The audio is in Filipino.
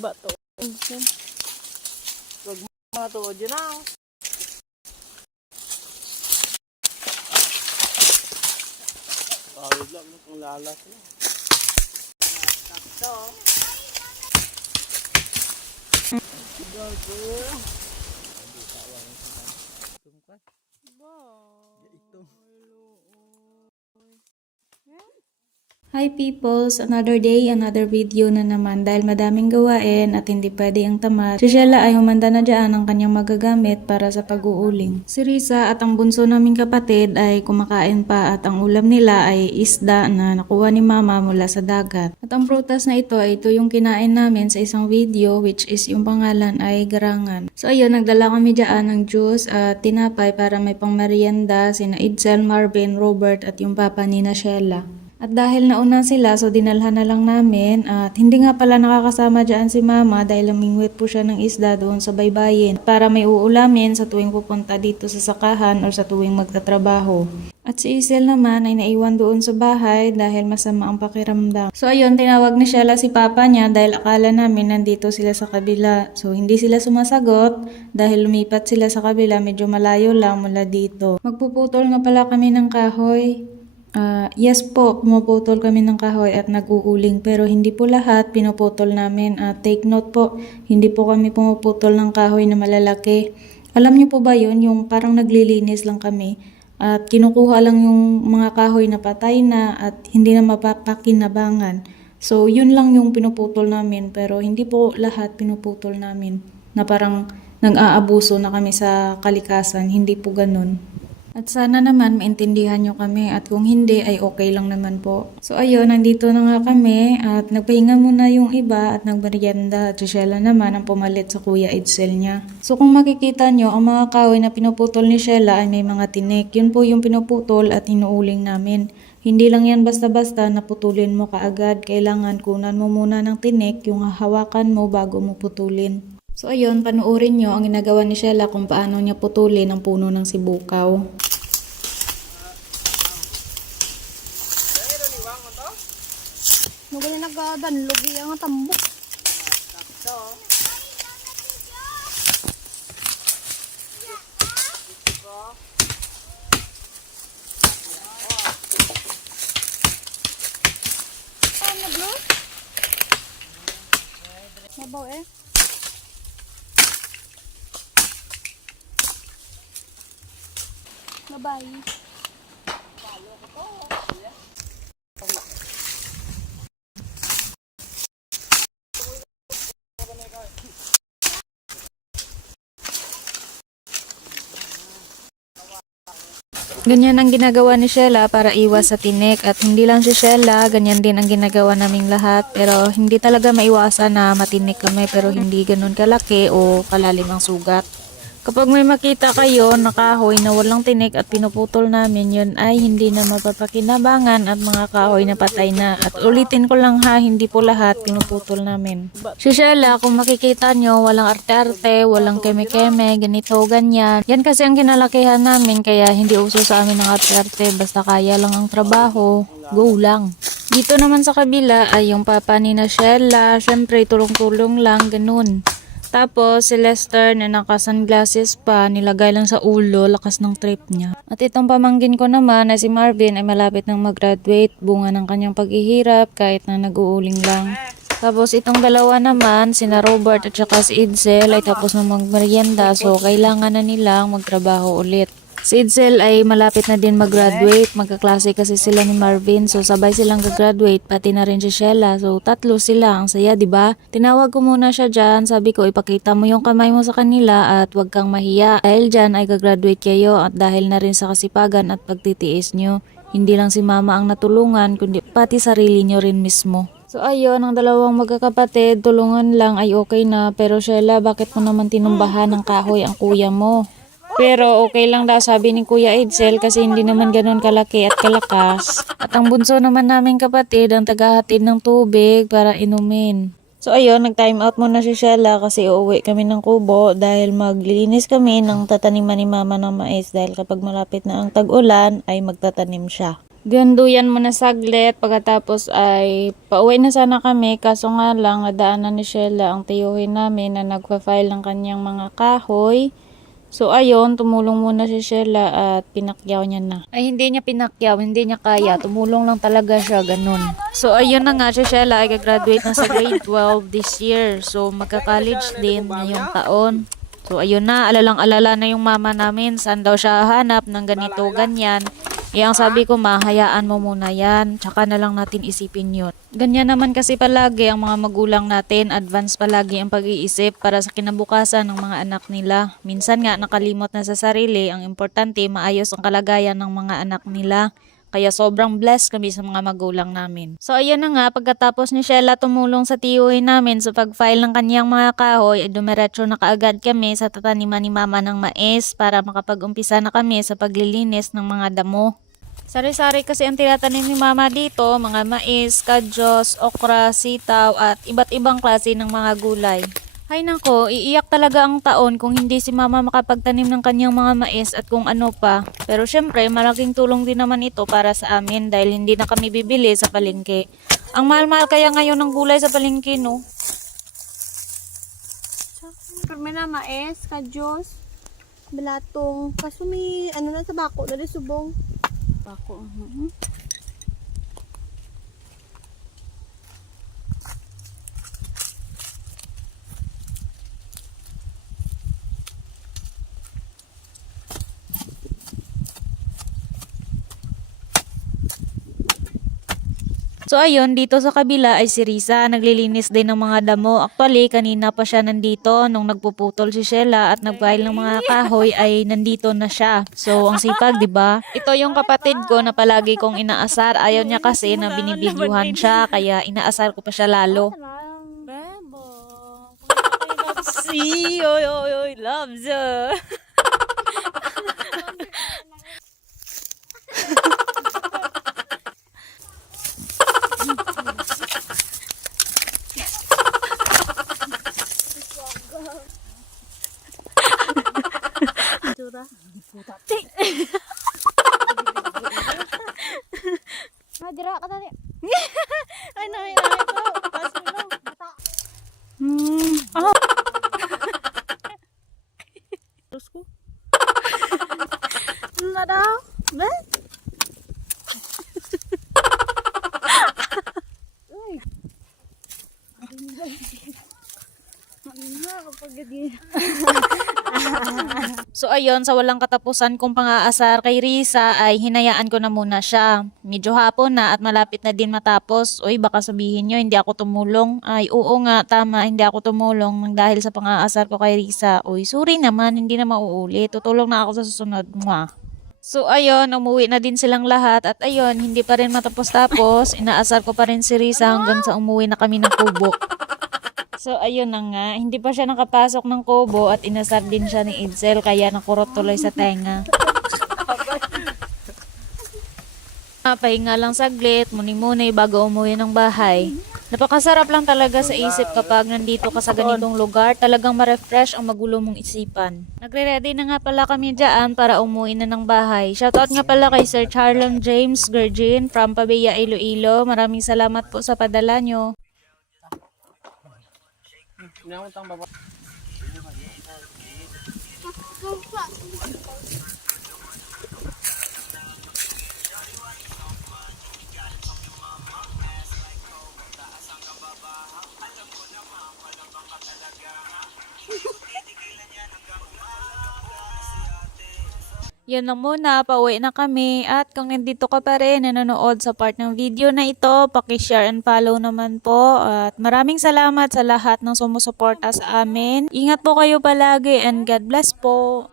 Bato. Wag mo mga tuod yun ah. Pawid lang kung lalas na. Sakto. Gago. Hi peoples! Another day, another video na naman dahil madaming gawain at hindi pwede ang tamad. Si Shella ay humanda na dyan ang kanyang magagamit para sa pag-uuling. Si Risa at ang bunso naming kapatid ay kumakain pa at ang ulam nila ay isda na nakuha ni mama mula sa dagat. At ang prutas na ito ay ito yung kinain namin sa isang video which is yung pangalan ay garangan. So ayun, nagdala kami dyan ng juice at tinapay para may pang merienda sina Idsel, Marvin, Robert at yung papa ni na Shella. At dahil nauna sila, so dinalhan na lang namin. At hindi nga pala nakakasama dyan si mama dahil namingwit po siya ng isda doon sa baybayin para may uulamin sa tuwing pupunta dito sa sakahan or sa tuwing magtatrabaho. At si Isel naman ay naiwan doon sa bahay dahil masama ang pakiramdam. So ayun, tinawag ni Shella si papa niya dahil akala namin nandito sila sa kabila. So hindi sila sumasagot dahil lumipat sila sa kabila medyo malayo lang mula dito. Magpuputol nga pala kami ng kahoy. Ah, yes po, pumuputol kami ng kahoy at nag-uuling pero hindi po lahat pinuputol namin. At take note po, hindi po kami pumuputol ng kahoy na malalaki. Alam niyo po ba yun, yung parang naglilinis lang kami at kinukuha lang yung mga kahoy na patay na at hindi na mapapakinabangan. So, yun lang yung pinuputol namin pero hindi po lahat pinuputol namin na parang nag-aabuso na kami sa kalikasan. Hindi po ganun. At sana naman maintindihan nyo kami at kung hindi ay okay lang naman po. So ayun, nandito na nga kami at nagpahinga muna yung iba at nagmerienda at Shella naman ang pumalit sa kuya Edsel niya. So kung makikita nyo, ang mga kahoy na pinuputol ni Shella ay may mga tinik. Yun po yung pinuputol at inuuling namin. Hindi lang yan basta-basta na putulin mo kaagad. Kailangan kunan mo muna ng tinik yung hahawakan mo bago mo putulin. So ayun, panuorin nyo ang ginagawa ni Shella kung paano niya putulin ang puno ng sibukaw. Nugali nagadanlog iya nga tambok. Sakto. Ano bro? Mabaw eh. Bye-bye. Ganyan ang ginagawa ni Shella para iwas sa tinik at hindi lang si Shella, ganyan din ang ginagawa naming lahat pero hindi talaga maiwasan na matinik kami pero hindi ganun kalaki o kalalim ang sugat. Kapag may makita kayo na kahoy na walang tinik at pinuputol namin yun ay hindi na mapapakinabangan at mga kahoy na patay na. At ulitin ko lang ha, hindi po lahat pinuputol namin. Si Shella, kung makikita nyo, walang arte-arte, walang keme-keme, ganito, ganyan. Yan kasi ang kinalakihan namin kaya hindi uso sa amin ng arte-arte. Basta kaya lang ang trabaho, go lang. Dito naman sa kabila ay yung papa ni na. Syempre, tulong-tulong lang, ganun. Tapos, si Lester na naka-sunglasses pa, nilagay lang sa ulo, lakas ng trip niya. At itong pamangkin ko naman na si Marvin ay malapit nang mag-graduate, bunga ng kanyang paghihirap kahit na nag-uuling lang. Tapos itong dalawa naman, sina Robert at saka si Idsel ay tapos na magmerienda so kailangan na nilang magtrabaho ulit. Si Idsel ay malapit na din mag-graduate, magkaklase kasi sila ni Marvin so sabay silang gagraduate pati na rin si Shella so tatlo sila, ang saya 'di ba? Tinawag ko muna siya diyan, sabi ko ipakita mo yung kamay mo sa kanila at wag kang mahiya dahil diyan ay gagraduate kayo at dahil na rin sa kasipagan at pagtitiis nyo. Hindi lang si mama ang natulungan kundi pati sarili nyo rin mismo. So ayun, ang dalawang magkakapatid, tulungan lang ay okay na. Pero Shella, bakit mo naman tinumbahan ng kahoy ang kuya mo? Pero okay lang daw sabi ni Kuya Edsel kasi hindi naman ganun kalaki at kalakas. At ang bunso naman naming kapatid ang tagahatid ng tubig para inumin. So ayun, nag-time out muna si Shella kasi uuwi kami ng kubo dahil maglilinis kami ng tataniman ni mama ng mais dahil kapag malapit na ang tag-ulan ay magtatanim siya. Diyan-duyan mo na saglit, pagkatapos ay pauwi na sana kami, kaso nga lang, nadaanan ni Sheila ang tiyuhin namin na nagpa-file ng kanyang mga kahoy. So ayun, tumulong muna si Sheila at pinakyaw niya na. Ay hindi niya pinakyaw, hindi niya kaya. Tumulong lang talaga siya, ganun. So ayun na nga, si Sheila ay graduate na sa grade 12 this year. So magka-college din ngayong taon. So ayun na, alalang-alala na yung mama namin. Saan daw siya hanap ng ganito, ganyan. Eh, ang sabi ko, mahayaan mo muna yan. Tsaka na lang natin isipin yun. Ganyan naman kasi palagi ang mga magulang natin. Advance palagi ang pag-iisip para sa kinabukasan ng mga anak nila. Minsan nga nakalimot na sa sarili. Ang importante, maayos ang kalagayan ng mga anak nila. Kaya sobrang blessed kami sa mga magulang namin. So ayan na nga, pagkatapos ni Sheila tumulong sa tiyuhin namin sa pag-file ng kanyang mga kahoy, ay dumiretso na kaagad kami sa tataniman ni mama ng mais para makapag-umpisa na kami sa paglilinis ng mga damo. Sari-sari kasi ang tinatanim ni mama dito, mga mais, kadyos, okra, sitaw at iba't ibang klase ng mga gulay. Hay nako, iiyak talaga ang taon kung hindi si mama makapagtanim ng kanyang mga mais at kung ano pa. Pero syempre, malaking tulong din naman ito para sa amin dahil hindi na kami bibili sa palengke. Ang mahal-mahal kaya ngayon ng gulay sa palengke, no? Perme na mais, kadyos, belatong. Kaso may ano na sa bako na di subong. Bako. So ayun, dito sa kabila ay si Risa, naglilinis din ng mga damo. Actually, kanina pa siya nandito nung nagpuputol si Sheila at nagpahil ng mga kahoy ay nandito na siya. So ang sipag, 'di ba? Ito yung kapatid ko na palagi kong inaasar. Ayaw niya kasi na binibidyuhan siya, kaya inaasar ko pa siya lalo. Si, oy, oy, oy, loves you. Ah, dira ka tani. Ay, namin, namin ko. Pass mo lang. Hmm. Ah, Terus ko. Na daw? Ba? So ayun, sa walang katapusan kong pang-aasar kay Risa ay hinayaan ko na muna siya. Medyo hapon na at malapit na din matapos. Uy, baka sabihin nyo, hindi ako tumulong. Ay, oo nga, tama, hindi ako tumulong dahil sa pang-aasar ko kay Risa. Uy, sorry naman, hindi na mauulit. Tutulong na ako sa susunod mo. So ayun, umuwi na din silang lahat at ayun, hindi pa rin matapos-tapos. Inaasar ko pa rin si Risa hanggang sa umuwi na kami ng kubo. So, ayun na nga. Hindi pa siya nakapasok ng kubo at inasar din siya ni Edsel kaya nakurot tuloy sa tenga. Ah, pahinga lang saglit, muni-muni bago umuwi ng bahay. Napakasarap lang talaga sa isip kapag nandito ka sa ganitong lugar, talagang ma-refresh ang magulo mong isipan. Nagre-ready na nga pala kami dyan para umuwi na ng bahay. Shoutout nga pala kay Sir Charlon James Virgin from Pabaya, Iloilo. Maraming salamat po sa padala nyo. 两位当宝 Yan lang muna, pauwi na kami. At kung nandito ka pa rin, nanonood sa part ng video na ito, paki-share and follow naman po. At maraming salamat sa lahat ng sumusuporta sa amin. Ingat po kayo palagi and God bless po.